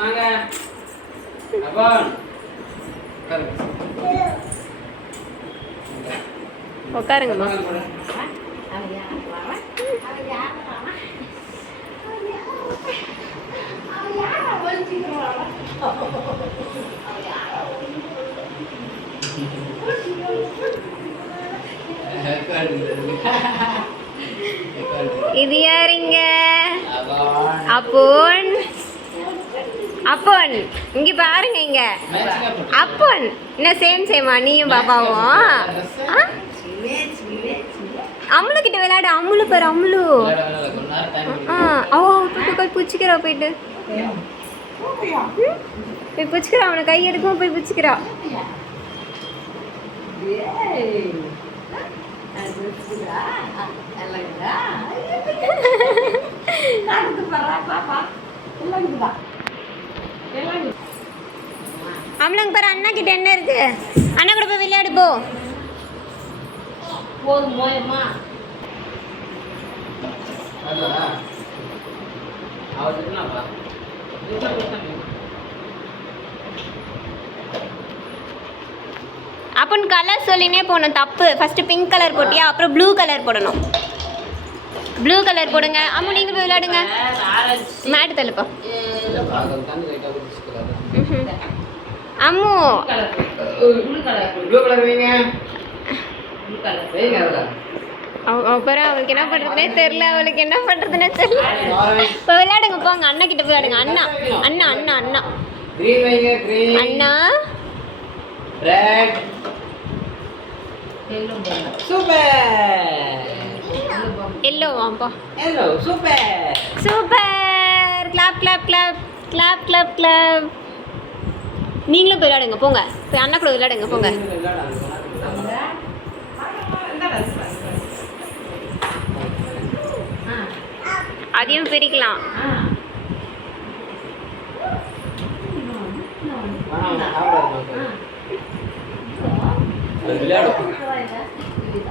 வாங்க. அப்பான். உட்காருங்கம்மா. இது யாருங்க? அப்போன். அப்போன் இங்க பாருங்க. இங்க அப்போன் என்ன சேமா நீயும் பாப்பாவும்? அம்முலு கிட்ட விளையாடு. அம்முலு பாரு. அம்முலு போய் பிடிச்சிக்கிறா. போயிட்டு போய் பிடிச்சிக்கிறா. அவனை கை எடுக்கும். போய் பிடிச்சிக்கிறா. அம்லங்க பாரு. அண்ணா கிட்ட என்ன இருக்கு? அண்ணா கூட போய் விளையாடு போ. அப்பன் கலர் சொல்லினே போகணும். தப்பு. ஃபர்ஸ்ட் பிங்க் கலர் போட்டியா, அப்புறம் ப்ளூ கலர் போடணும். ப்ளூ கலர் போடுங்க. அம்மு நீங்க போய் விளையாடுங்க. மேட் தள்ளுப்பா. அம்மு அப்புறம் அவளுக்கு என்ன பண்றதுனே தெரியல. அவளுக்கு என்ன பண்றதுனே தெரியல. இப்போ விளையாடுங்க. போங்க. அண்ணா கிட்ட விளையாடுங்க. அண்ணா அண்ணா அண்ணா அண்ணா அண்ணா. எல்லோ வாப்பா. Hello super super. Clap clap clap clap clap clap. நீங்களும் போய் விளையாடுங்க. போங்க. போய் அண்ணா கூட விளையாடுங்க. போங்க. அதையும் பிரிக்கலாம். விளையாடும்.